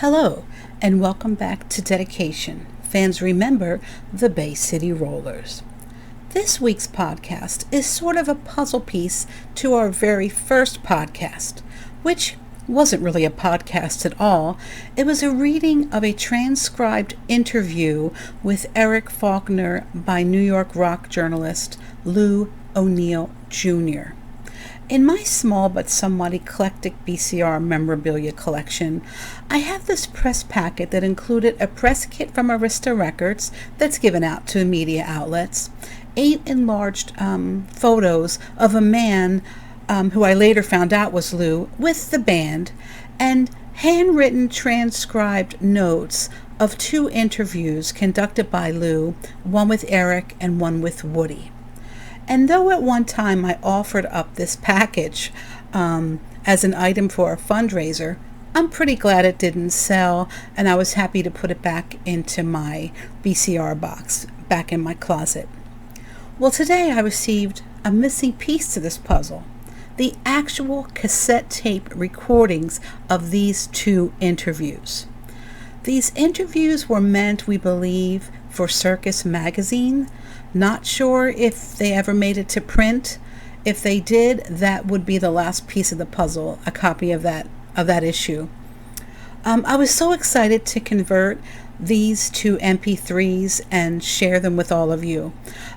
Hello, and welcome back to Dedication. Fans remember the Bay City Rollers. This week's podcast is sort of a puzzle piece to our very first podcast, which wasn't really a podcast at all. It was a reading of a transcribed interview with Eric Faulkner by New York rock journalist Lou O'Neill Jr. In my small but somewhat eclectic VCR memorabilia collection, I have this press packet that included a press kit from Arista Records that's given out to media outlets, 8 enlarged photos of a man who I later found out was Lou with the band, and handwritten transcribed notes of 2 interviews conducted by Lou, one with Eric and one with Woody. And though at one time I offered up this package as an item for a fundraiser, I'm pretty glad it didn't sell, and I was happy to put it back into my VCR box, back in my closet. Well, today I received a missing piece to this puzzle: the actual cassette tape recordings of these 2 interviews. These interviews were meant, we believe, for Circus Magazine. Not sure if they ever made it to print. If they did, that would be the last piece of the puzzle, a copy of that issue. I was so excited to convert these to MP3s and share them with all of you.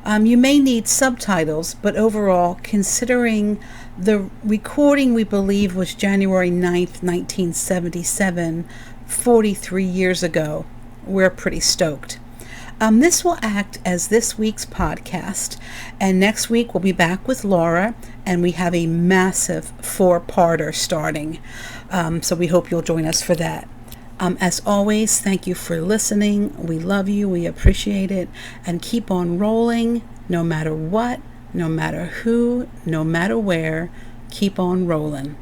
You may need subtitles, but overall, considering the recording we believe was January 9th, 1977, 43 years ago, we're pretty stoked. This will act as this week's podcast, and next week we'll be back with Laura, and we have a massive 4-parter starting, so we hope you'll join us for that. As always, thank you for listening. We love you, we appreciate it, and keep on rolling, no matter what, no matter who, no matter where. Keep on rolling.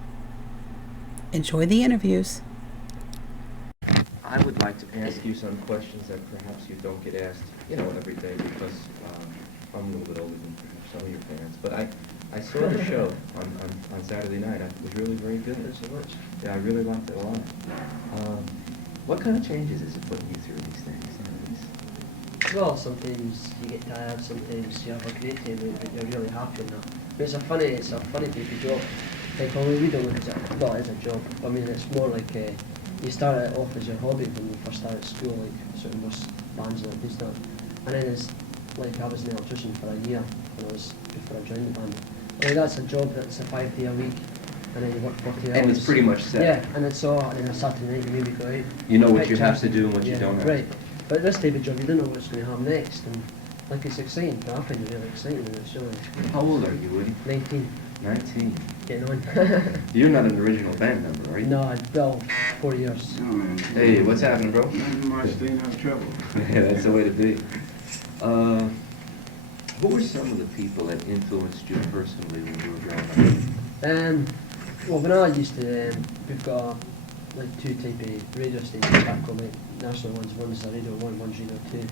Enjoy the interviews. I would like to ask you some questions that perhaps you don't get asked, every day, because I'm a little bit older than perhaps some of your fans. But I saw the show on Saturday night. It was really very good. Thanks so much. Yeah, I really liked it a lot. What kind of changes is it putting you through these things? Well, sometimes you get tired, sometimes you have a great time and you're really happy and that. But it's a funny type of job. Like, we don't look at it, well, it's a job. I mean, it's more like you start it off as your hobby when you first start at school, like sort of most bands and all stuff. And then it's like I was an electrician for a year before I joined the band. Like, that's a job that's a 5-day a week, and then you work 40 hours. And it's pretty much set. Yeah, and it's all, and then a Saturday night you maybe go out. You know what you have to do and what you don't have. Right, but this type of job you don't know what's going to happen next, and like it's exciting. I find it really exciting, and it's really. How old are you, Woody? 19. 19. Getting on. You're not an original band member, are you? No, well, 4 years. Oh, man. Hey, what's happening, bro? Nothing much, staying out of trouble. Yeah, that's the way to be. Who were some of the people that influenced you personally when you were growing up? Well, when I used to, we've got like 2 type of radio stations back home, like national ones. One's a Radio 1, one's Radio 2.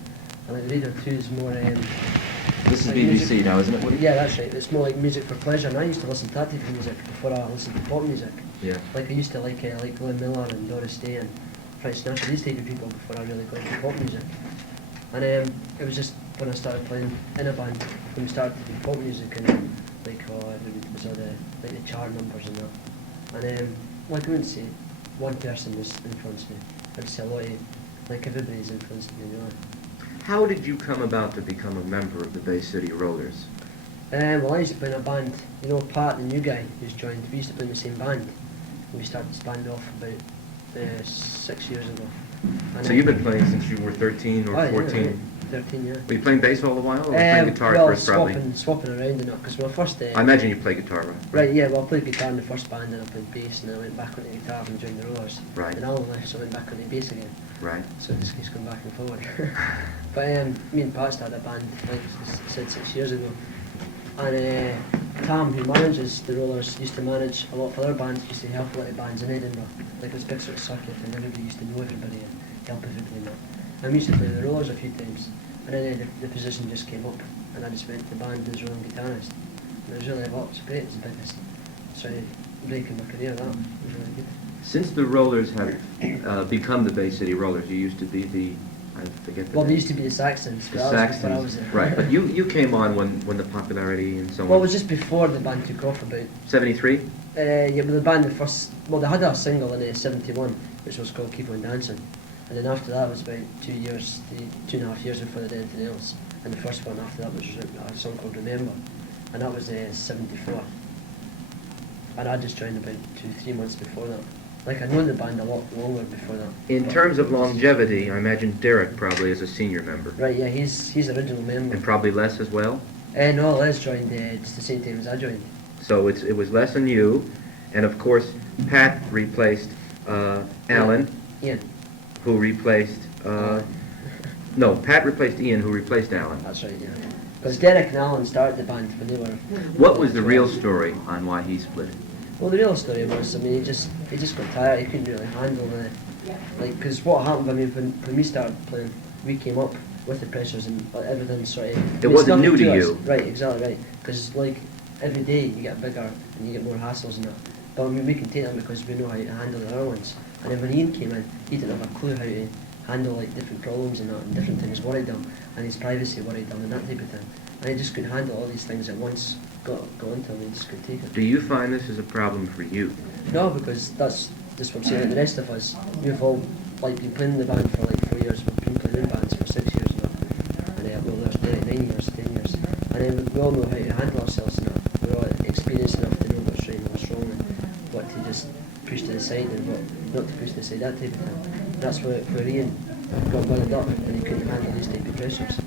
And like Radio 2 is more This is like BBC music. now, isn't it? Yeah, that's right. It's more like music for pleasure, and I used to listen to that type of music before I listened to pop music. Yeah. Like I used to like Glenn Miller and Doris Day and Frank Sinatra, these type of people before I really got into pop music. And it was just when I started playing in a band, when we started to do pop music and like it was all the chart numbers and that. And like I wouldn't say one person was influenced me. I'd say a lot of, like everybody's influenced me, you know. How did you come about to become a member of the Bay City Rollers? Well, I used to play in a band, Pat, the new guy who's joined, we used to play in the same band. We started this band off about 6 years ago. And So you've been playing since you were 13 or 14? Yeah, 13, yeah. Were you playing bass all the while, or were you playing guitar at first, probably? Swapping around and that, because when I first... I imagine you play guitar, right? Right, yeah, well I played guitar in the first band and I played bass, and then I went back onto guitar and joined the Rollers. Right. And Alan left, so I went back onto bass again. Right. So it just keeps going back and forward. But me and Pat started a band, like I said, 6 years ago. And Tam, who manages the Rollers, used to manage a lot of other bands, used to help a lot of bands in Edinburgh. Like it was a big sort of circuit, and everybody used to know everybody and help everybody in that. And we used to play with the Rollers a few times. And then the position just came up, and I just went to the band as role guitarist. And it was really, well, it's great, it's the biggest sort of break in my career, that was really good. Since the Rollers have become the Bay City Rollers, you used to be the, I forget the Well, name. we used to be the Saxons. The but that was before I was Saxons, there. right, but you came on when the popularity and so on. Well, it was just before the band took off about. 73? Yeah, but the band, they had a single in '71, which was called Keep On Dancing. And then after that was about 2 years, 2.5 years before they did anything else. And the first one after that was a song called Remember. And that was '74. And I just joined about 2-3 months before that. Like, I'd known the band a lot longer before that. In terms of longevity, I imagine Derek probably is a senior member. Right, yeah, he's original member. And probably Les as well? No, Les joined just the same time as I joined. So it was Les and you, and of course Pat replaced Alan, Ian. who replaced, no, Pat replaced Ian, who replaced Alan. That's right, yeah. Because Derek and Alan started the band when they were... What was the real story on why he split? Well, the real story was, I mean, he just got tired. He couldn't really handle the, like, because what happened, I mean, when we started playing, we came up with the pressures and everything sort of. It wasn't new to you. Right, exactly right. Because like every day you get bigger and you get more hassles and that. But I mean, we can take them because we know how to handle the other ones. And then when Ian came in, he didn't have a clue how to handle like different problems and that, and different things worried him, and his privacy worried him, and that type of thing. And he just couldn't handle all these things at once. Got into him, and he just couldn't take it. Do you find this is a problem for you? No, because that's just what I'm saying. Like the rest of us, we've all like been playing in the band for like 4 years. We've been playing in bands for 6 years now. And well, there's 9 years, 10 years. And then we all know how to handle ourselves and that. We're all experienced enough to know what's right and what's wrong, and what to just push to the side and what not to push to the side. That type of thing. That's where Ian got wound up, and he couldn't handle these type of pressures.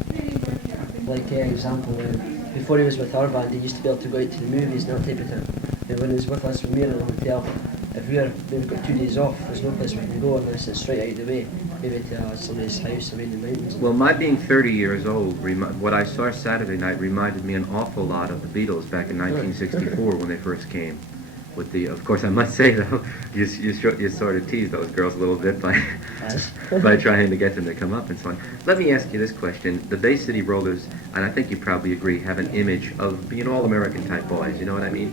Like example, before he was with our band, he used to be able to go out to the movies and that type of thing. And when he was with us, when we were in a hotel, if we've got 2 days off, there's no place we can go unless it's straight out of the way, maybe to somebody's house around the mountains. Well, my being 30 years old, what I saw Saturday night reminded me an awful lot of the Beatles back in 1964 when they first came. With the, of course, I must say though, you sort of teased those girls a little bit by by trying to get them to come up and so on. Let me ask you this question: the Bay City Rollers, and I think you probably agree, have an image of being all-American type boys. You know what I mean?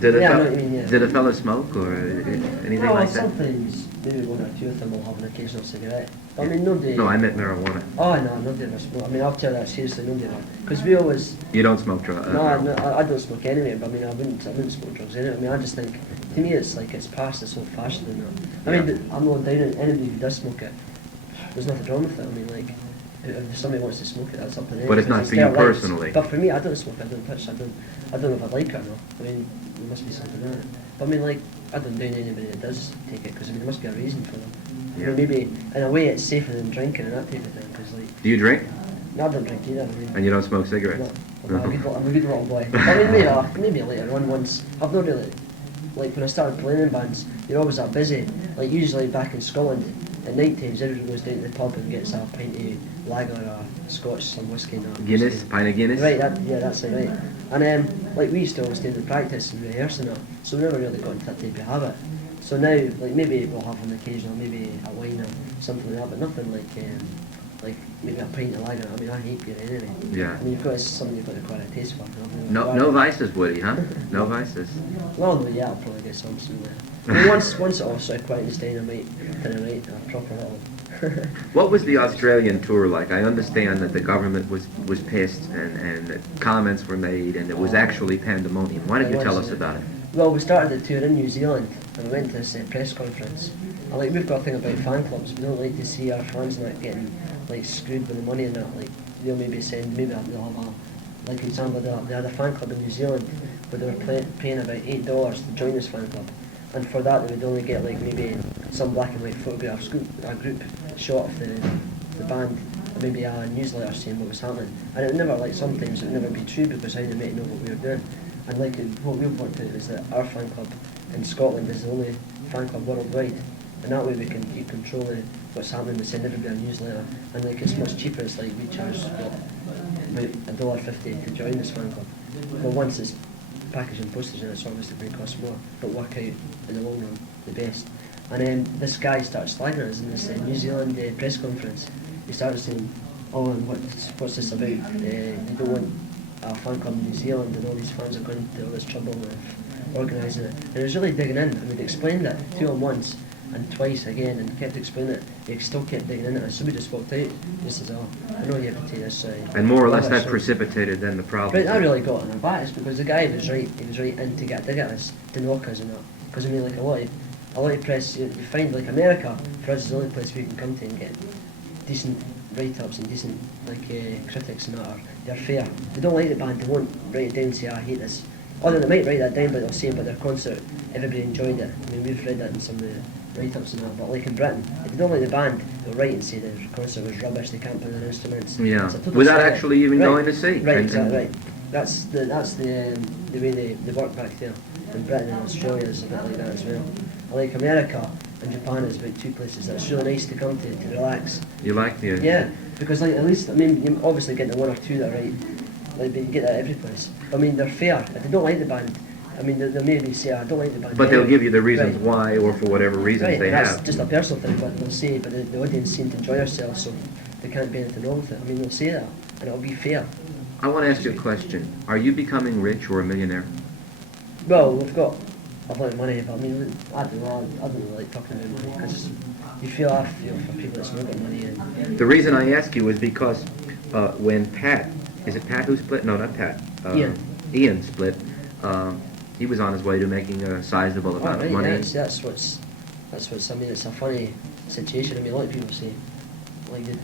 Did a fella smoke or anything like that? Sometimes maybe 1 or 2 of them will have an occasional cigarette. But, I mean, nobody... No, I meant marijuana. Oh, no, nobody ever smoke. I mean, I'll tell that seriously, nobody ever. Because we always... You don't smoke drugs? No, I don't smoke anyway, but I mean, I wouldn't smoke drugs anyway. I mean, I just think, to me, it's like, it's past, it's old-fashioned and that. I mean, I'm not down on anybody who does smoke it. There's nothing wrong with it. I mean, like, if somebody wants to smoke it, that's up to them. But it's not for you personally? But for me, I don't smoke, I don't touch, I don't know if I like it or not. I mean, there must be something in it. But I mean, like, I don't down anybody that does take it, because I mean, there must be a reason for them. Yeah. I mean, maybe, in a way, it's safer than drinking and that type of thing, because like... Do you drink? No, I don't drink either. I mean, And you don't smoke cigarettes? no, I'm a good little boy. I mean, maybe later on once. I've not really... Like, when I started playing in bands, you're always that busy. Like, usually back in Scotland, at night times, everyone goes down to the pub and gets a pint of lager or scotch, some whiskey and that. Guinness? Pint of Guinness? Right, that's it, right. And like, we used to always stay to practice and rehearse and that, so we never really got into that type of habit. So now, like, maybe we'll have an occasional, maybe a wine or something like that, but nothing like maybe a pint of lager. I mean, I hate beer anyway. Yeah. I mean, you've got something you've got to acquire a taste for. No vices, Woody, huh? No vices. Well, no, yeah, I'll probably get some somewhere. I mean, once it all sort of quietens down, I might turn a proper little... What was the Australian tour like? I understand that the government was pissed and that comments were made and it was actually pandemonium. Why don't you tell us about it? Well, we started the tour in New Zealand and we went to this press conference. And like, we've got a thing about fan clubs. We don't like to see our fans not getting like screwed with the money and that. Like, they'll maybe they'll have a, like example, they had a fan club in New Zealand where they were paying about $8 to join this fan club. And for that they would only get like maybe some black and white photographs, a group shot of the band, or maybe a newsletter saying what was happening. And it would never, like, sometimes it would never be true because how they might know what we were doing. And like, what we've worked out is that our fan club in Scotland is the only fan club worldwide. And that way we can keep control of what's happening. We send everybody a newsletter, and like, it's much cheaper. It's like we charge about $1.50 to join this fan club. But once it's package and postage, and it's obviously going to cost more, but work out in the long run the best. And then this guy started slagging us in this New Zealand press conference. He started saying, "Oh, and what's this about? You don't want a fan club in New Zealand, and all these fans are going to all this trouble with organising it. And he was really digging in, and we'd explained it to him once, and twice again, and kept explaining it. He still kept digging in it, and somebody just walked out. Just says, "Oh, I know you have to take this." And more or less that so- precipitated then the problem. Right, that really got on our backs because the guy was right. He was right in to get dig at us, to knock us and that. Because I mean, like a lot of press, you find like America for us is the only place we can come to and get decent write-ups and decent critics and that. They're fair. They don't like the band. They won't write it down and say, "I hate this." Although they might write that down, but they'll say about their concert, everybody enjoyed it. I mean, we've read that in some of the write-ups and that. But like in Britain, if they don't like the band, they'll write and say the concert was rubbish. They can't play their instruments. Yeah, It's a total without set. actually even Right. going to see. Right, And- exactly right. That's the way they work back there. In Britain and Australia is a bit like that as well. I like America and Japan is about two places that's really nice to come to relax. You like the... Yeah, because like at least I mean you obviously get the one or two that are right, like but you get that every place. I mean they're fair. If they don't like the band, I mean they'll maybe say I don't like the band. But they'll anyway. give you the reasons Right. why, or for whatever reasons Right, they that's have. just a personal thing, but they'll say, but the audience seem to enjoy themselves, so there can't be anything wrong with it. I mean, they'll say that, and it'll be fair. I want to ask you a question. Are you becoming rich or a millionaire? Well, we've got a lot of money, but I mean, I don't know, I don't really like talking about money, because I feel for people that's not got money, and The reason I ask you is because when Pat, is it Pat who split? No, not Pat. Ian split. He was on his way to making a sizable amount of money. Yeah, that's what's, I mean, it's a funny situation. I mean, a lot of people say,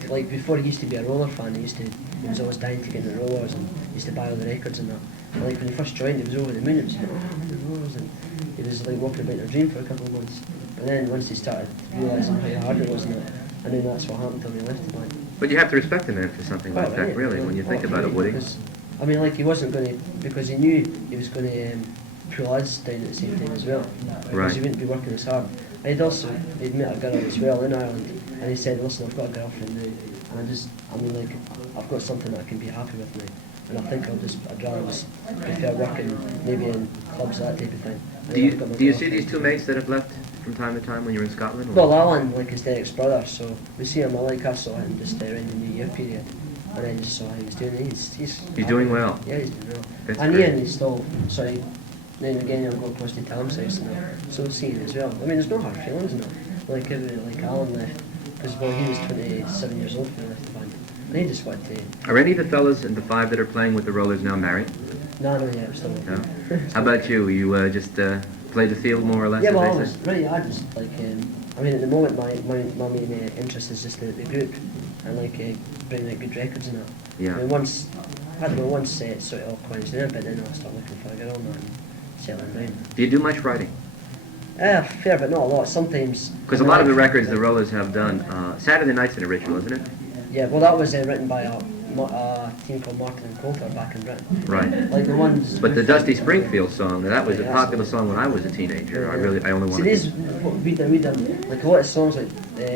like before he used to be a roller fan, he was always dying to get in the rollers and used to buy all the records and that. And like when he first joined, he was over the moon. He was like, oh, the rollers, and he was like walking about in a dream for a couple of months. But then once he started realising how hard it was, and then that's what happened to him. He left the band. But you have to respect the man for something like Oh, that, right, really, when you think oh, about it, right, Woody. because, I mean, like he wasn't going to, because he knew he was going to pull us down at the same time as well. Because Right. he wouldn't be working as hard. And he'd met a girl as well in Ireland, and he said, listen, I've got a girlfriend now, and I've got something that I can be happy with now. And I think I'd rather just prefer working maybe in clubs, that type of thing. And Do then I've got my you see girlfriend. these two mates that have left from time to time when you're in Scotland? or- Well, Alan, like his Derek's brother, so we see him. I saw him just around the New Year period, and I just saw how he was doing. He's doing well. Yeah, he's doing well. That's and great. Ian is still, sorry, then again I'll go across to Tom's house and so seeing as well. I mean, there's no hard feelings in it. Like Alan left, because well, he was 27 years old when he left the band, and he just wanted to. Are any of the fellas in the five that are playing with the Rollers now married? No, yeah, I'm still. No. How about you? You just play the field more or less? Yeah, as well, they I was say? really, I just like, I mean, at the moment, my main interest is just the group and bringing out good records and that. Yeah. I mean, once sort of all quiets down a bit, then I'll start looking for a girl and settling down. Do you do much writing? Fair, but not a lot. Sometimes. Because a lot of the records the Rollers have done, Saturday Night's an original, isn't it? Yeah, well, that was written by a team called Martin and Coulter back in Britain. Right. Like the ones. But the Dusty Springfield song, that was a Yeah, popular song when I was a teenager. I only See, wanted these, to... what we done, like a lot of songs like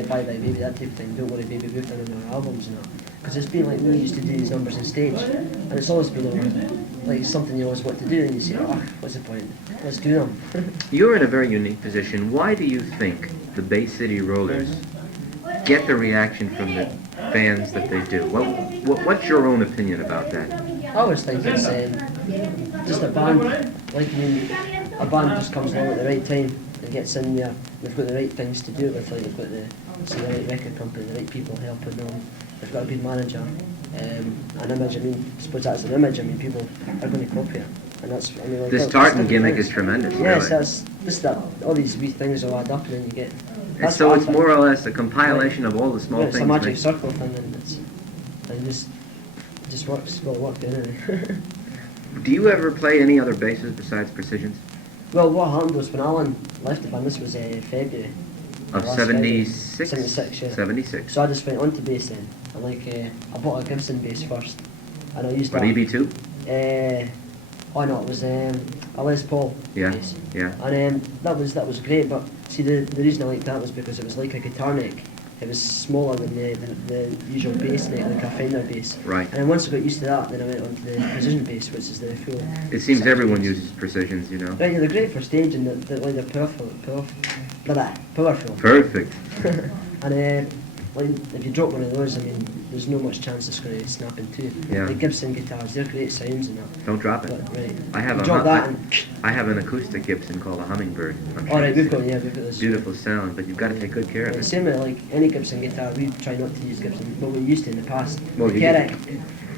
Bye Bye Baby, that type of thing, Don't Worry Baby, we've done on our albums and that. Because it's been like, we used to do these numbers on stage, and it's always been like something you always want to do, and you say, oh, what's the point? Let's do them. You're in a very unique position. Why do you think the Bay City Rollers get the reaction from the fans that they do? What's your own opinion about that? I always think it's just a band, like I mean, a band just comes along at the right time and gets in there. They've got the right things to do it with, like they've got the right record company, the right people helping them. They've got a good manager, an image. I mean, I suppose that's an image. I mean, people are going to copy it, and that's. I mean, like, This that's tartan different gimmick things. is tremendous, Yes, really. that's just that. All these wee things will add up, and then you get. And so what I it's think. more or less a compilation of all the small It's things. a magic made- circle thing, and it just works. It's got to work anyway. Do you ever play any other basses besides Precisions? Well, what happened was when Alan left the band, this was February. Of last February. 76? 76, yeah. 76. So I just went on to bass then. And I bought a Gibson bass first. And I used What, that. EB2? Oh no, it was a Les Paul Yeah, bass. yeah. And that was great, but see the reason I liked that was because it was like a guitar neck. It was smaller than the usual bass neck, like a Fender bass. Right. And then once I got used to that, then I went on to the Precision bass, which is the full. It seems 6 everyone bass. uses Precisions, you know. Right, yeah, they're great for staging. They're powerful. Perfect. And like if you drop one of those, I mean, there's no much chance it's going to snap in two. Yeah. Like Gibson guitars, they're great sounds and that. Don't drop it. But, right. I have you a drop hum- that and I have an acoustic Gibson called a Hummingbird. I'm sure all right, you've we've seen got it. this. Beautiful sound, but you've got to take good care of Right, it. same with like any Gibson guitar, we try not to use Gibson, but we used to in the past. Well, The you Kerrick,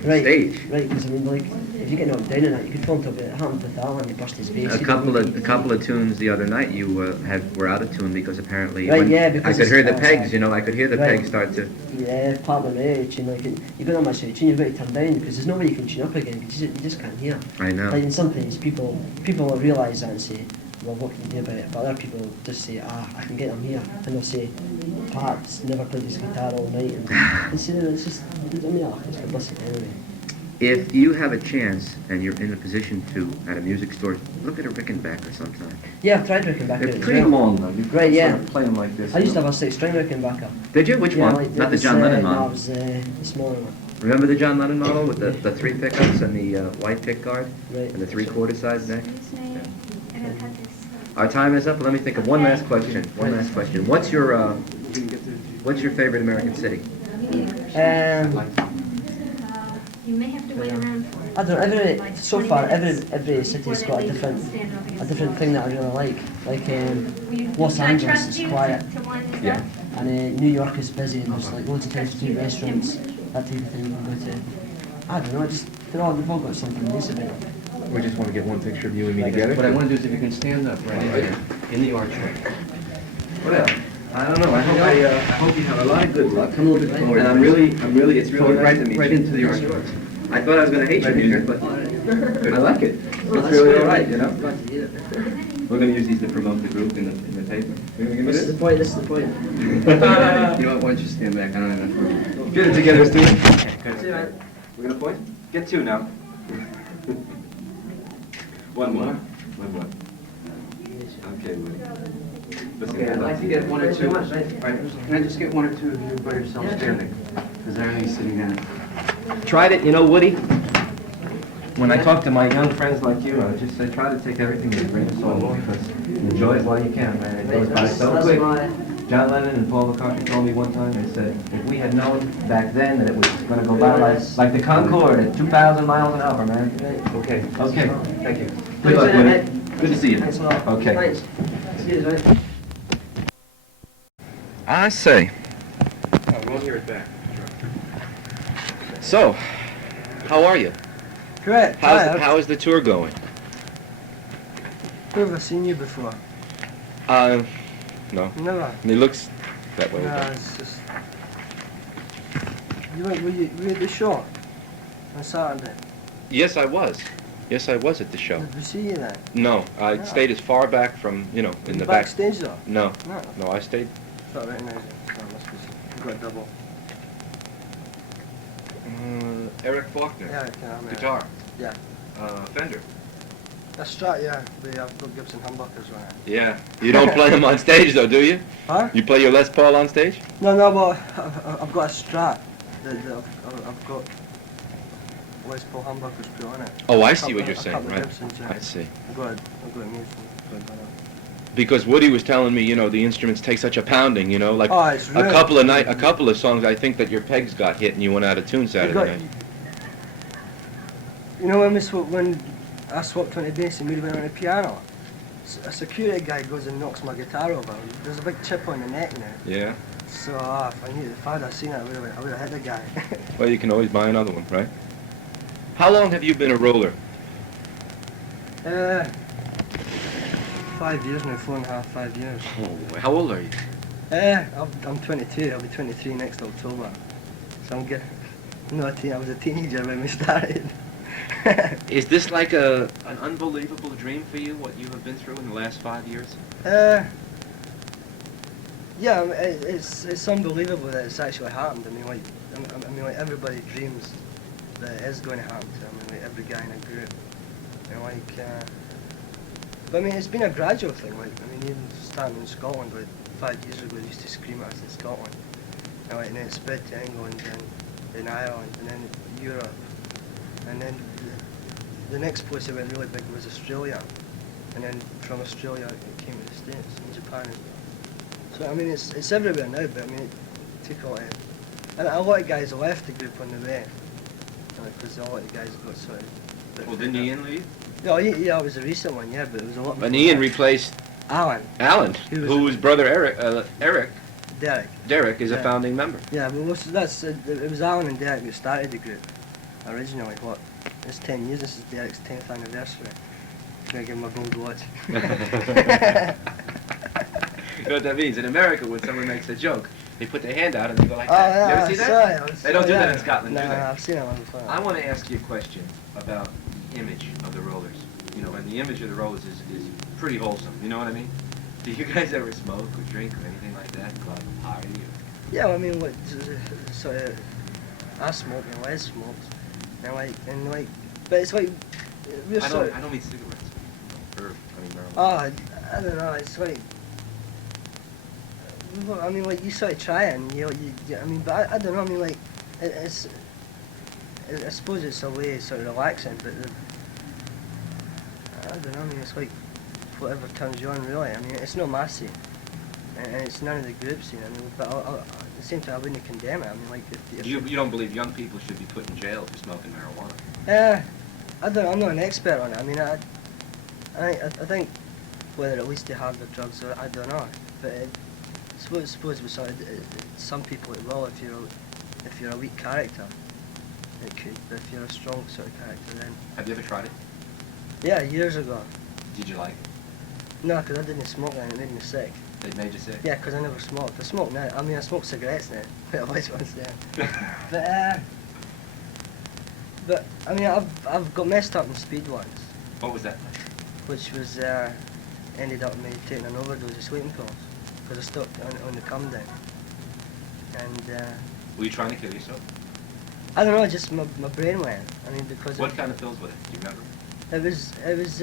right, Stage. right, because I mean, like, if you get knocked down in that, you could fall into a bit. It happened with Alan, he burst his face. A he couple didn't of tunes the other night you were out of tune because apparently Right, when yeah, because I could hear the it's pegs, outside. you know, I could hear the Right. pegs start to. Yeah, part of the tune, like, you've got that much of a tune, you've got to turn down, because there's no way you can tune up again, because you just can't hear. I know. Like, and sometimes people will realise that and say, well, what can you do about it? But other people just say, I can get them here. And they'll say, Pat's never played his guitar all night. And say, it's just, I mean, it's publicity anyway. If you have a chance and you're in a position to, at a music store, look at a Rickenbacker sometime. Yeah, I've tried Rickenbacker. They're as pretty well. long though. You Right, yeah. sort of play them like this. I used to have a 6-string Rickenbacker. Did you? Which Yeah, one? like, Not it the was, John Lennon no, it model. was the smaller one. Remember the John Lennon model with the 3 pickups and the white pick guard Right. and the 3/4 size neck? And it had this. Our time is up. Let me think of one last question. One last question. What's your favorite American city? You may have to wait around for it. I don't know, Like so 20 far, minutes every city's before got they a leave, different stand up against a the different wall. thing that I really like. Like Los Should I Angeles trust is you quiet, to wind this Yeah. up? and New York is busy, and there's like loads of times to do restaurants, that type of thing you can go to. I don't know, they've all got something nice about it. We just want to get one picture of you and me What together. I want to do is if you can stand up right in the archway. Well, I don't know. I hope you have a lot of good luck. Come a little bit forward. And I'm really, it's really Forward, nice to meet right you. into the archway. I thought I was going to hate your Right music, here. but I like it. Well, It's that's really good. all right, you know. Glad to hear it. We're going to use these to promote the group in the paper. You going to give me This is this? the point, this is the point. You know what, why don't you stand back? I don't have enough. Get it together, Steve. See, man. We're going to point? Get 2 now. One more. One more. Okay, Woody. Listen, Okay, I'd like to get one or Thanks very two. much, right? Right, can I just get one or two of you by yourself Yeah, sure. standing? Because everything's sitting down. Tried it, you know, Woody. When I talk to my young friends like you, I just say try to take everything with a grain of salt because enjoy it while you can, man. It goes by so That's quick. my, John Lennon and Paul McCartney told me one time, they said, if we had known back then that it was going to go by like the Concorde at 2,000 miles an hour, man. right. Okay, okay, thank you. Thanks, Good luck, man. Woody. Good to see you. Thanks a lot. Okay. Thanks. See you, right? I say. Oh, we'll hear it back. So, how are you? Great. How is the tour going? Where have I seen you before? No. Never. It looks that way. No, it's just. Were you at the show on Saturday? Yes, I was. Yes, I was at the show. Did we see you then? No, I Yeah. stayed as far back from, in the back. Backstage though? No, No. no, I stayed. Not recognise it. No, must be. You've got a double. Eric Faulkner. Yeah, I can. Guitar. Yeah. Fender. That's Strat, yeah. I've got Gibson humbuckers on it. Yeah. You don't play them on stage though, do you? Huh? You play your Les Paul on stage? No, but I've got a Strat. I've got Les Paul humbuckers put on it. Oh, I see Couple- what you're a saying, couple of right. Gibsons, yeah. I see. I've got a Mason. Because Woody was telling me, the instruments take such a pounding, like Oh, it's really. a couple of songs, I think that your pegs got hit and you went out of tune Saturday night. You know when I swapped onto bass and we went on the piano, a security guy goes and knocks my guitar over. There's a big chip on the neck now. Yeah. So if I'd have seen it, I would have hit the guy. Well, you can always buy another one, right? How long have you been a roller? 5 years now, 4.5, 5 years. Oh, how old are you? I'm 22. I'll be 23 next October. So I'm getting. No, I was a teenager when we started. Is this like an unbelievable dream for you, what you have been through in the last 5 years? Yeah, it's unbelievable that it's actually happened. I mean, like everybody dreams that it is going to happen to them. I mean, like every guy in a group. But I mean, it's been a gradual thing. Like, I mean, even starting in Scotland, like 5 years ago, they used to scream at us in Scotland. And then it spread to England and then Ireland and then Europe. And then the next place that went really big was Australia. And then from Australia, it came to the States and Japan. So I mean, it's everywhere now. But I mean, difficult. And a lot of guys left the group on the way, because a lot of guys got sort of... Well, didn't Ian leave? No, yeah, it was a recent one, yeah, but it was a lot more... And Ian replaced Alan. Alan, He was whose brother Derek is a Yeah. founding member. Yeah, but it was Alan and Derek that started the group originally. What? It's 10 years. This is Derek's 10th anniversary. I'm gonna give him a gold watch. You know what that means? In America, when someone makes a joke, they put their hand out and they go like that. You ever see that? They don't do that in Scotland, do no, they? I've seen it before. I want to ask you a question about the image of the Rollers. You know, and the image of the Rollers is pretty wholesome. You know what I mean? Do you guys ever smoke or drink or anything like that? Go out to a party? Or... Yeah, well, I mean, what? Sort of, I smoke and Les smokes, and like, but it's like we're I sort of. don't mean cigarettes. Or, marijuana. Oh, I don't know. It's like. Well, I mean, like you sort of try it, and I mean, but I don't know. I mean, like, it's. I suppose it's a way of sort of relaxing, but I don't know. I mean, it's like whatever turns you on, really. I mean, it's not massy, and it's none of the groups, you know. I mean, but at the same time, I wouldn't condemn it. I mean, like, if You don't believe young people should be put in jail for smoking marijuana? I'm not an expert on it. I mean, I think whether at least they have the drugs, or I don't know. But suppose with sort of, some people it will if you're a weak character. It could, but if you're a strong sort of character, then. Have you ever tried it? Yeah, years ago. Did you like it? No, because I didn't smoke then. It made me sick. It made you sick? Yeah, because I never smoked. I smoke now. I mean, I smoke cigarettes now. But I was once there. But I mean, I've got messed up in speed once, What was that like? which was ended up me taking an overdose of sleeping pills because I stopped on the come down. And Were you trying to kill yourself? I don't know, just my brain went. I mean, because What kind of pills were they? Do you remember? it was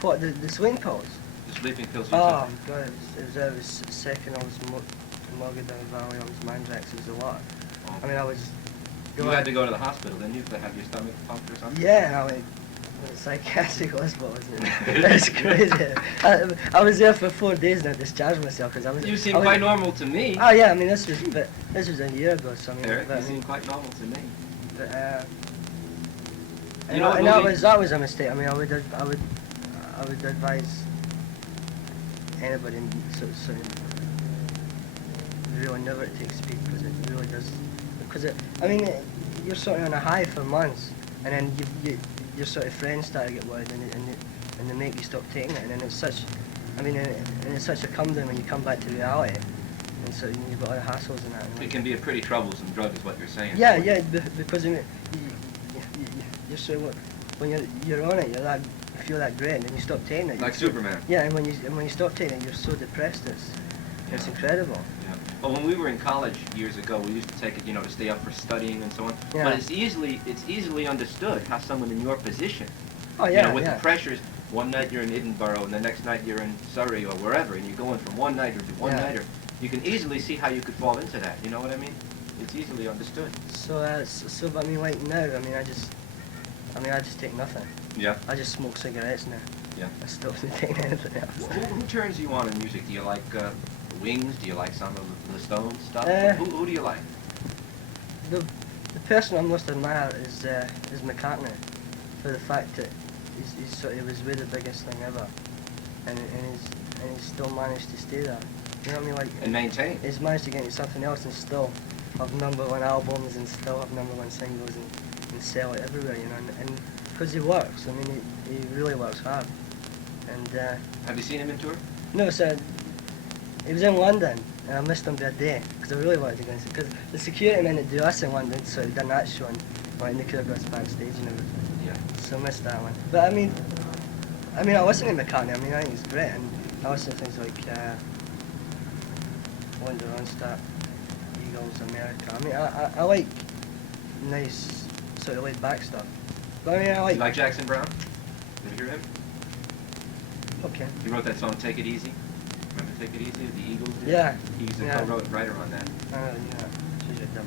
what the sleeping pills. The sleeping pills you Oh took? god, it was second. I was Mogadon, Valium, Mandrax. It was a lot. Oh. I mean, I was. You had to go to the hospital, didn't you, to have your stomach pumped or something? Yeah, I mean, psychiatric hospital, wasn't it? That's crazy. I was there for 4 days and I discharged myself because I was. You seem quite normal to me. Oh yeah, I mean this was a year ago, so I mean. Eric, but, you seem quite normal to me. But, You know what and movie- that was a mistake. I mean, I would advise anybody sort of really never to take speed because it really does. I mean, you're sort of on a high for months, and then your sort of friends start to get worried, and they make you stop taking it, and then it's such, I mean, and it's such a come down when you come back to reality, and so you've got all the hassles and that. And It can be a pretty troublesome drug, is what you're saying. yeah, because I mean, you're sort of, when you're on it, you feel that great, and then you stop taking it. Like Superman. Yeah, and when you stop taking it, you're so depressed. It's incredible. Yeah. Well, when we were in college years ago, we used to take it, to stay up for studying and so on. Yeah. But it's easily understood how someone in your position, Oh yeah, with yeah. the pressures, one night you're in Edinburgh and the next night you're in Surrey or wherever, and you're going from one nighter to one Yeah. nighter, you can easily see how you could fall into that. You know what I mean? It's easily understood. So but I mean, like now, I mean, I just take nothing. Yeah. I just smoke cigarettes now. Yeah. I stopped taking anything else. Who turns you on in music? Do you like Wings? Do you like some of the Stones stuff? Who do you like? The person I most admire is McCartney, for the fact that he was way the biggest thing ever, and he's still managed to stay there. You know what I mean? Like, And maintain. he's managed to get into something else and still have #1 albums and still have #1 singles and sell it everywhere. You know, and because he works. I mean, he really works hard. And Have you seen him in tour? no, so he was in London, and I missed him by a day, because I really wanted to go and see, because the security men that do us in London, so he done that show, and they could have got us backstage and everything. Yeah. So I missed that one. But I mean, I listen to McCartney, I mean, I think he's great, and I listen to things like Wonder Ronstadt, Eagles, America. I mean, I like nice, sort of laid back stuff. But I mean, I You like Jackson Brown? Did you hear him? Okay. He wrote that song "Take It Easy." Remember "Take It Easy"? The Eagles did. Yeah. He's the Yeah. co-writer on that. She's a dumb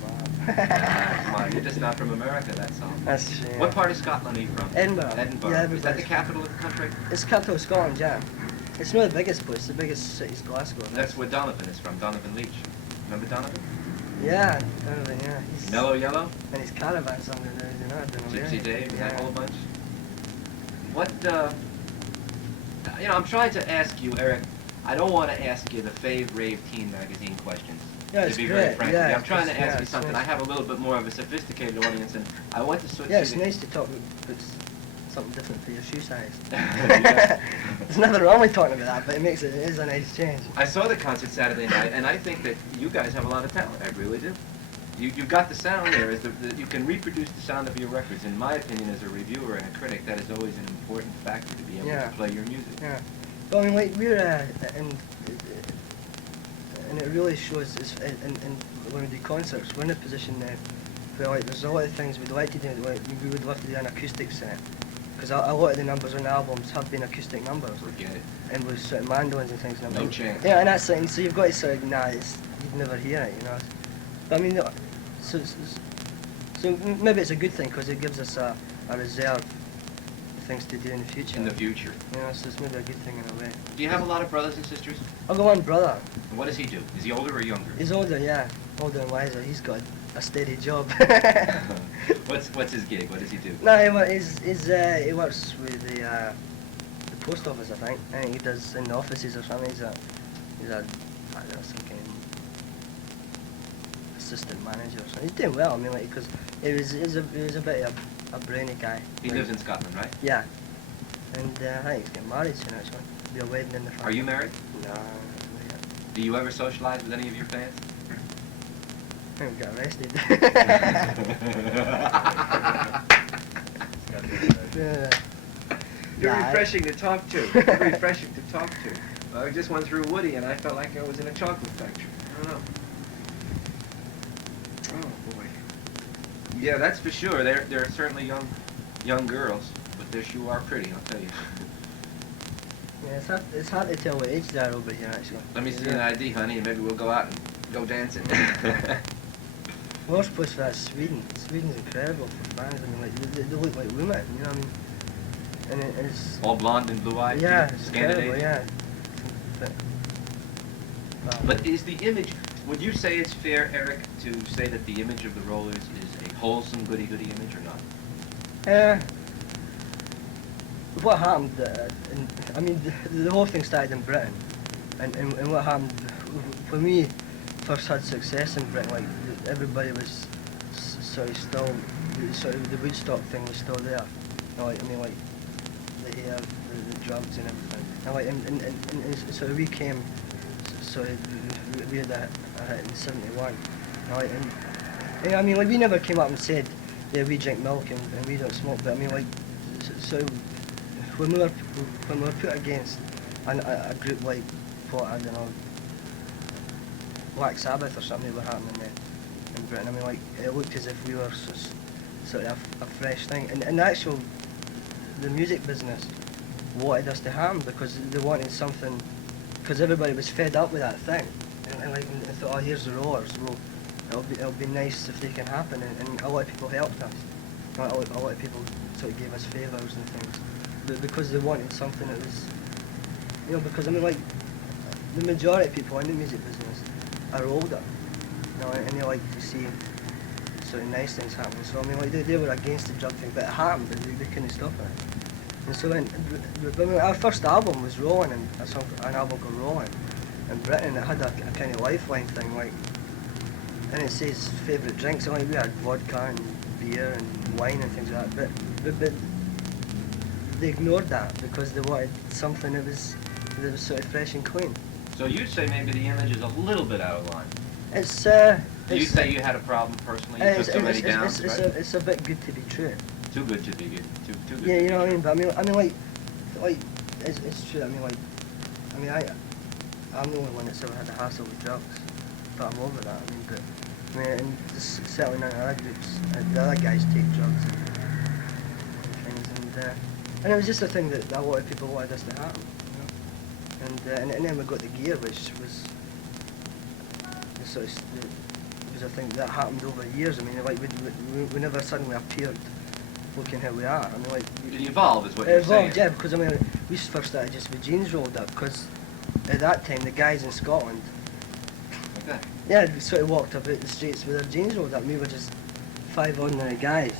Come on, you're just not from America. That's all. That's true. What part of Scotland are you from? Edinburgh. Edinburgh. Yeah, Is that the everybody's- capital of the country? It's capital of Scotland, yeah. It's not the biggest place. The biggest city's Glasgow. That's where Donovan is from, Donovan Leach. Remember Donovan? Yeah, Donovan, yeah. He's Mellow Yellow? And his caravan somewhere there, you know, I don't know. Gypsy Dave, and that Yeah. whole bunch? What, you know, I'm trying to ask you, Eric, I don't want to ask you the Fave Rave Teen Magazine questions. Yeah, to it's be great. very frank with Yeah, you. I'm trying to it's- ask yeah, you it's something. nice. I have a little bit more of a sophisticated audience, and I want to switch Yeah, to it's the- nice to talk about something different for your shoe size. Yeah. There's nothing wrong with talking about that, but it is a nice change. I saw the concert Saturday night, and I think that you guys have a lot of talent. I really do. You've got the sound there. You can reproduce the sound of your records. In my opinion, as a reviewer and a critic, that is always an important factor to be able Yeah. to play your music. Yeah. Well, I mean, like, we're, and it really shows, and when we do concerts, we're in a position now where, like, there's a lot of things we'd like to do. Like, we would love to do an acoustic set, because a lot of the numbers on the albums have been acoustic numbers. Forget it. And with sort of mandolins and things. No chance. Yeah, and that's something, so you've got to sort of, you'd never hear it, you know. But I mean, so maybe it's a good thing, because it gives us a reserve of things to do in the future. In the future. You know, so it's maybe a good thing in a way. Do you have a lot of brothers and sisters? I've got one brother. And what does he do? Is he older or younger? He's older, yeah. Older and wiser. He's got a steady job. What's his gig? What does he do? No, he works with the post office, I think. I think he does in the offices or something. He's a I don't know, some kind of assistant manager or something. He's doing well, I mean, like, because he was a bit of a brainy guy. He lives in Scotland, right? Yeah. And I think he's getting married soon, actually. Be a wedding in the family. Are you married? No, not yet. Do you ever socialize with any of your fans? I think we got arrested. Yeah. You're Nah, refreshing to talk to. You're refreshing to talk to. I just went through Woody and I felt like I was in a chocolate factory. I don't know. Oh boy. Yeah, that's for sure. They're certainly young girls, but they sure are pretty, I'll tell you. Yeah, it's hard to tell what age they are over here, actually. Let me see an ID, honey, and maybe we'll go out and go dancing. Worst place for that is Sweden. Sweden's incredible for bands. I mean, like, they look like women, you know what I mean? And it's... All blonde and blue-eyed? Yeah, it's incredible, Scandinavian? yeah. But is the image, would you say it's fair, Eric, to say that the image of the Rollers is a wholesome, goody-goody image or not? What happened, I mean, the whole thing started in Britain. And what happened, when we first had success in Britain, like, everybody was sort of still, the Woodstock thing was still there. You know, like, I mean, like, the hair, the drugs and everything. And, like, and so we came, so we had a hit in '71. You know, like, and I mean, like, we never came up and said, yeah, we drink milk and we don't smoke, but I mean, like, so when we were put against a group like, what, I don't know, Black Sabbath or something that were happening there in Britain, I mean, like, it looked as if we were sort of a fresh thing. And actual, the music business wanted us to harm because they wanted something, because everybody was fed up with that thing. And like, and they thought, oh, here's the Rollers, well, it'll be nice if they can happen, and a lot of people helped us. A lot of people sort of gave us favours and things, but because they wanted something that was, you know, because I mean, like, the majority of people in the music business are older, you know, and they like to see sort of nice things happening. So I mean, like, they were against the drug thing, but it happened, but they couldn't stop it. And so then, I mean, our first album was Rolling, and an album called Rolling in Britain. It had a kind of lifeline thing, like, and it says favourite drinks. And like, we had vodka and beer and wine and things like that. But they ignored that because they wanted something that was sort of fresh and clean. So you'd say maybe the image is a little bit out of line. It's Do you say you had a problem personally? You took so many downs, right? it's a bit good to be true. Too good to be good. Too good. Yeah, to you know what I be mean. But I mean, like, it's true. I mean, like, I'm the only one that's ever had a hassle with drugs, but I'm over that. I mean, but I mean, and certainly none of the other groups, the other guys take drugs and things, and it was just a thing that a lot of people wanted us to happen, you know. And then we got the gear, which was it was a thing that happened over years. I mean, like, we never suddenly appeared looking how we are. I mean, like, Did he evolve, is what it you're saying? evolved, yeah, because I mean, we first started just with jeans rolled up, because at that time the guys in Scotland, Okay. yeah, we sort of walked about the streets with their jeans rolled up, and we were just 5 ordinary guys.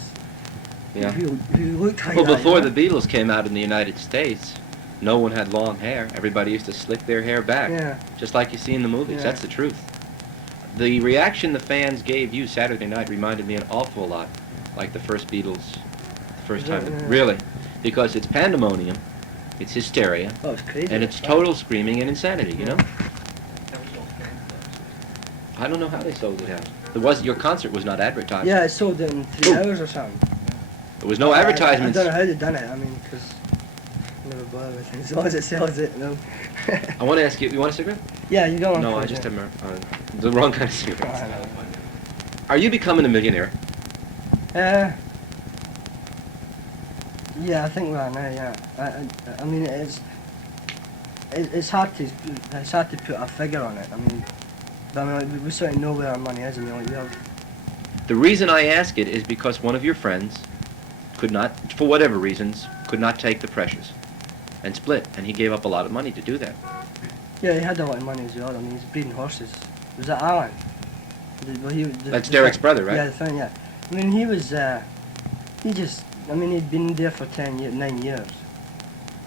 Yeah. Who looked like Well, that, before you know? the Beatles came out in the United States, no one had long hair. Everybody used to slick their hair back, Yeah. just like you see in the movies. Yeah. That's the truth. The reaction the fans gave you Saturday night reminded me an awful lot like the first Beatles, the first time. Yeah. Really, because it's pandemonium, it's hysteria, Oh, it was crazy. and it's total screaming and insanity. You know. I don't know how they sold it out. Your concert was not advertised. Yeah, it sold it in 3 Ooh. hours or something. There was no advertisements. I don't know how they done it. I mean, because never bother with it. As long as it sells it, you know. I want to ask you. You want a cigarette? Yeah, you don't want No, I just have the wrong kind of cigarette. I know. Are you becoming a millionaire? Yeah, I think we are now. Yeah, I mean, it's hard to put a figure on it. I mean, but I mean, like, we sort of know where our money is. I mean, like, we have. The reason I ask it is because one of your friends could not, for whatever reasons, could not take the pressures and split, and he gave up a lot of money to do that. Yeah, he had a lot of money as well. I mean, he's breeding horses. Was that Alan? That's Derek's brother, right? Yeah, the thing. Yeah. I mean, he was. I mean, he'd been there for 9 years.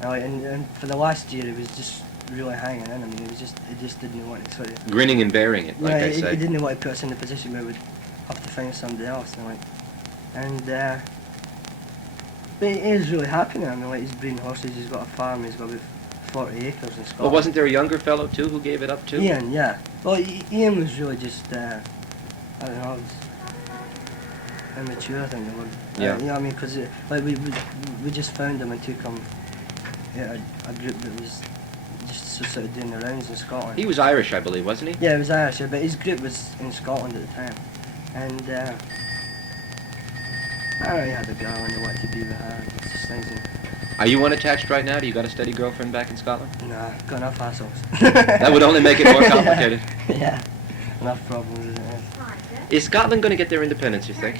And for the last year, he was just really hanging in. I mean, he just didn't want to sort of. Grinning and bearing it, like yeah, I he say. didn't want to put us in a position where we'd have to find somebody else. But he is really happy now. I mean, like, he's breeding horses. He's got a farm. He's got about 40 acres in Scotland. Well, wasn't there a younger fellow too who gave it up too? Ian, yeah. Well, Ian was really just, I don't know, it was immature, I think the word. Yeah. You know what I mean? Because like we just found him and took him, yeah, a group that was just sort of doing the rounds in Scotland. He was Irish, I believe, wasn't he? Yeah, he was Irish, yeah, but his group was in Scotland at the time. And I already had a girl and I wanted to be with her. It's just things. Are you unattached right now? Do you got a steady girlfriend back in Scotland? Nah, got enough hassles. That would only make it more complicated. Yeah, enough problems. Is Scotland going to get their independence, you think?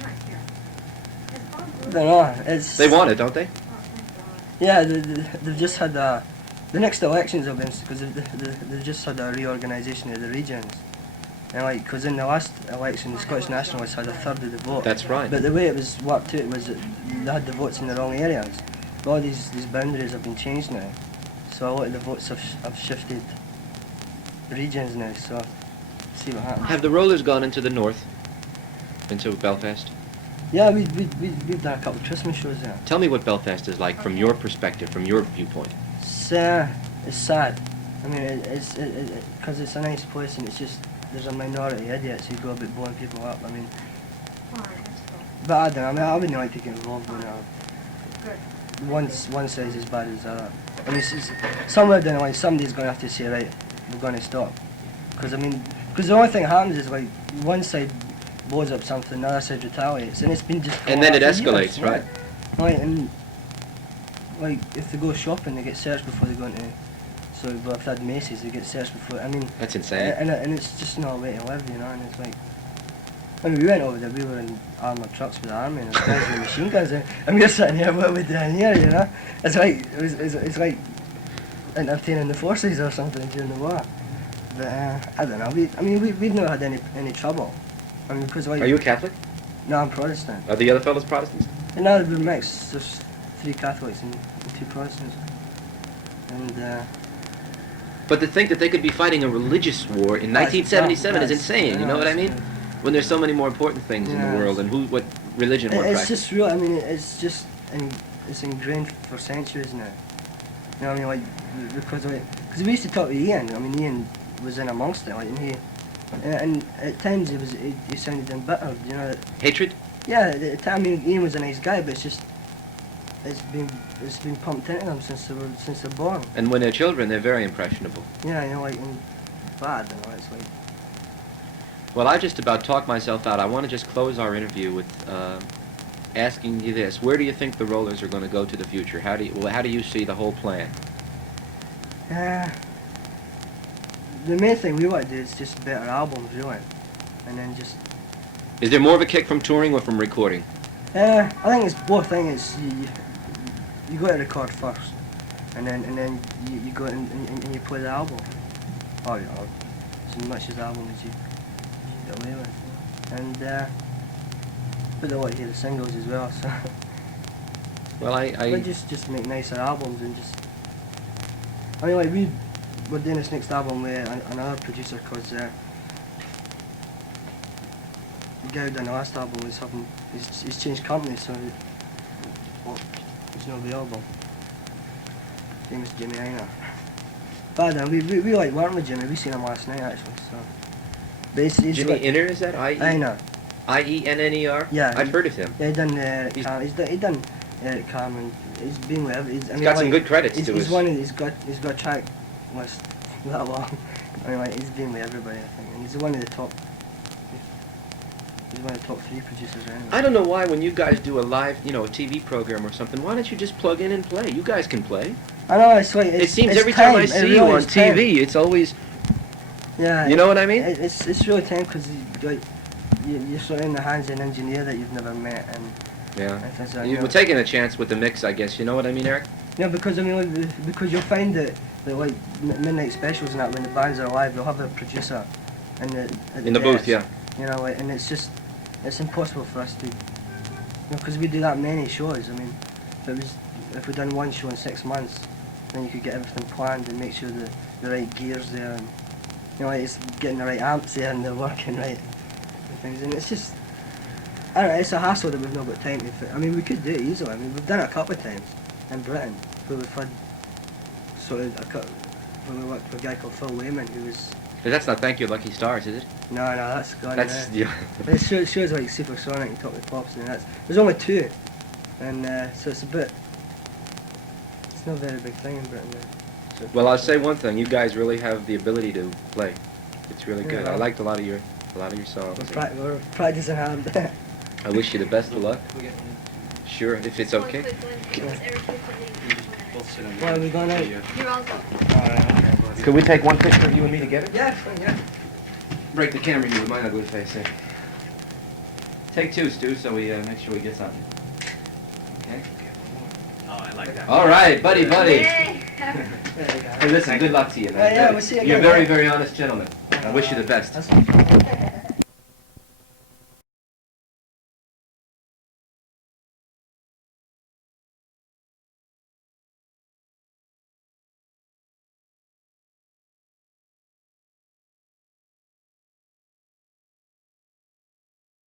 I don't know. It's. They want it, don't they? Yeah, they've just had the next elections have been because they've just had a reorganisation of the regions. And like, because in the last election, the Scottish Nationalists had a third of the vote. That's right. But the way it was worked out was that they had the votes in the wrong areas. But all these boundaries have been changed now, so a lot of the votes have shifted regions now. So see what happens. Have the Rollers gone into the north, into Belfast? Yeah, we've done a couple of Christmas shows there. Tell me what Belfast is like from your perspective, from your viewpoint. It's sad. I mean, it's because it's a nice place and it's just there's a minority of idiots who go about blowing people up. I mean, but I don't know. I mean, I wouldn't like to get involved in one side's as bad as the other. I mean, somewhere down the line, somebody's going to have to say, right, we're going to stop. Because I mean, because the only thing that happens is like one side blows up something, the other side retaliates, and it's been just. And then it going on for escalates, years, right? Right, and like if they go shopping, they get searched before they go into. So, but if they had Macy's, they get searched before. I mean, That's insane. and it's just not a way to live, you know. And it's like, I mean, we went over there. We were in armoured trucks with the army and guys with machine guns, and we're sitting here. What are we doing here, you know? It's like it's like entertaining the forces or something during the war. But I don't know. We've never had any trouble. I mean, because like. Are you a Catholic? No, I'm Protestant. Are the other fellows Protestants? No, we're mixed. There's 3 Catholics and 2 Protestants. And. But to think that they could be fighting a religious war in 1977 is insane, you know what I mean? When there's so many more important things in the world and what religion what It's practice. just real, I mean, it's just, it's ingrained for centuries now. You know what I mean, like, because we used to talk to Ian, I mean, Ian was in amongst it, like, and at times he sounded embittered, you know. Hatred? Yeah, at the time, I mean, Ian was a nice guy, but it's just, it's been pumped into them since they're born. And when they're children, they're very impressionable. Yeah, you know, like, and bad, you know, it's like. Well, I just about talked myself out. I want to just close our interview with asking you this. Where do you think the Rollers are going to go to the future? How do you see the whole plan? The main thing we want to do is just better albums, really. And then just. Is there more of a kick from touring or from recording? I think it's both things. You got to record first, and then you go and you play the album, or as much as the album as you get away with, and but they want to hear the singles as well. So Well, but just make nicer albums and just. I mean, like we're doing this next album with another producer because the guy who done the last album was he's changed company, so he's not available. Famous Jimmy Einer. But we like working with Jimmy. We seen him last night actually. So. But he's Jimmy like, Inner, is that Einer. I-E-N-N-E-R? Yeah. I've heard of him. Yeah, he done he done Eric Carmen. He's been with every. He's got some good credits to he's his. He's got a track list that long. I mean, like he's been with everybody, I think, and he's one of the top. He's one of the top 3 producers anyway. I don't know why when you guys do a live, a TV program or something, why don't you just plug in and play? You guys can play. I know, it's like It seems it's every time I time. see you on TV, it's always. Yeah. You know what I mean? It's really time because you're sort of in the hands of an engineer that you've never met, and Yeah. things like You were taking a chance with the mix, I guess. You know what I mean, Eric? Yeah, because I mean, because you'll find that like midnight specials and that when the bands are live, they'll have a producer in the booth, desk, yeah. You know, like, and it's impossible for us to, because we do that many shows. I mean, if we done one show in 6 months, then you could get everything planned and make sure the right gear's there, and like it's getting the right amps there and they're working right and things. And it's just, I don't know, it's a hassle that we've not got time to fit. I mean, we could do it easily. I mean, we've done it a couple of times in Britain where we've had sort of when we worked for a guy called Phil Wayman who was. But that's not Thank You Lucky Stars, is it? No, that's gone. That's now. It shows like Supersonic and Top of the Pops, and there's only 2, and so it's not a very big thing in Britain now. So Well, I'll say one thing: you guys really have the ability to play. It's really good. Yeah. I liked a lot of your songs. we're practicing hard. I wish you the best of luck. Sure, if it's okay. One quick one. Is Eric with the name? Why are we going out? You're all go. Could we take one picture of you and me together? Yeah, fine, yeah. Break the camera here with my ugly face there. Take 2, Stu, so we make sure we get something. Okay? Oh, I like that. All right, buddy. Yay! Hey, listen, good luck to you, man. Yeah, we'll see you You're again. very, very honest gentleman. I wish you the best. That's